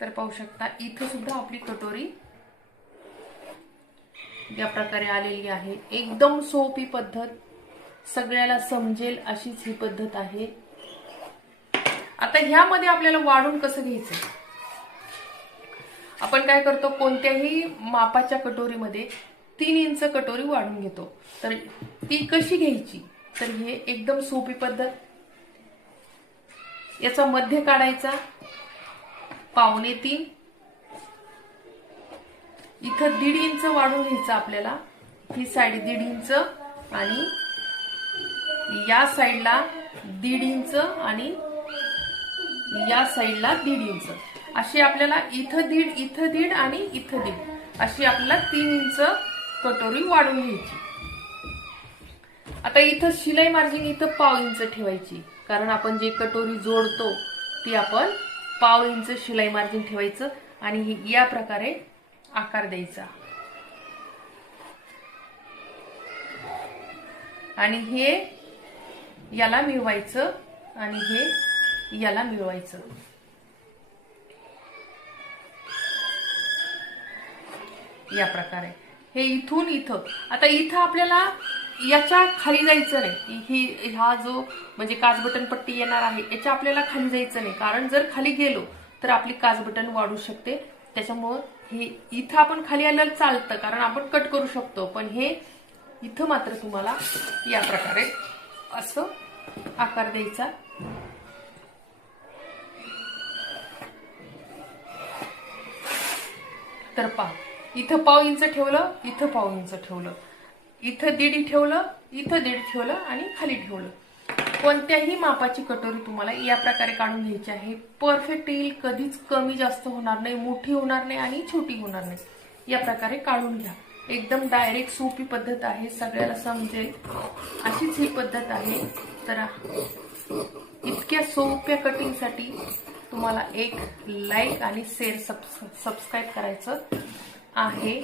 तर पाहू शकता इथे सुद्धा आपली कटोरी या प्रकारे आलेली आहे। एकदम सोपी पद्धत, सगळ्याला समजेल अशीच ही पद्धत आहे। आता ह्यामध्ये आपल्याला वाढून कसं घ्यायचं, आपण काय करतो, कोणत्याही मापाच्या कटोरीमध्ये 3 इंच कटोरी वाढून घेतो। तर ती कशी घ्यायची, तर हे एकदम सोपी पद्धत। याचा मध्य काढायचा 2.25, इथं 1.5 इंच वाढून घ्यायचं आपल्याला, ही साइड 1.5 इंच आणि या साइडला 1.5 इंच आणि या साइडला 1.5 इंच, अशी आपल्याला इथं 1.5, इथं 1.5 आणि इथं 1.5 अशी आपल्याला 3 इंच कटोरी वाढून घ्यायची। आता इथं शिलाई मार्जिन इथं 1/2 इंच ठेवायची, कारण आपण जे कटोरी जोडतो ती आपण 1/2 इंच शिलाई मार्जिन ठेवायचं आणि या प्रकारे आकार द्यायचा आणि हे याला मिळवायचं आणि हे याला मिळवायचं। या प्रकारे हे इथून इथं, आता इथं आपल्याला याच्या खाली जायचं नाही, हा जो म्हणजे काज बटन पट्टी येणार आहे याच्या आपल्याला खाली जायचं नाही, कारण जर खाली गेलो तर आपली काज बटन वाढू शकते। त्याच्यामुळे हे इथं आपण खाली आलेलं चालतं, कारण आपण कट करू शकतो, पण हे इथं मात्र तुम्हाला या प्रकारे असं आकार द्यायचा। तर पहा, इथं 1/2 इंच ठेवलं, इथं 1/2 इंच ठेवलं, इथं 1.5 ठेवलं, इथं 1.5 ठेवलं आणि खाली ठेवलं। कोणत्याही मापाची कटोरी तुम्हाला या प्रकारे काढून घ्यायची आहे। परफेक्ट येईल, कधीच कमी जास्त होणार नाही, मोठी होणार नाही आणि छोटी होणार नाही। या प्रकारे काढून घ्या, एकदम डायरेक्ट सोपी पद्धत आहे, सगळ्याला समजेल अशीच ही पद्धत आहे। तर इतक्या सोप्या कटिंगसाठी तुम्हाला एक लाईक आणि शेअर सबस्क्राईब करायचं आहे।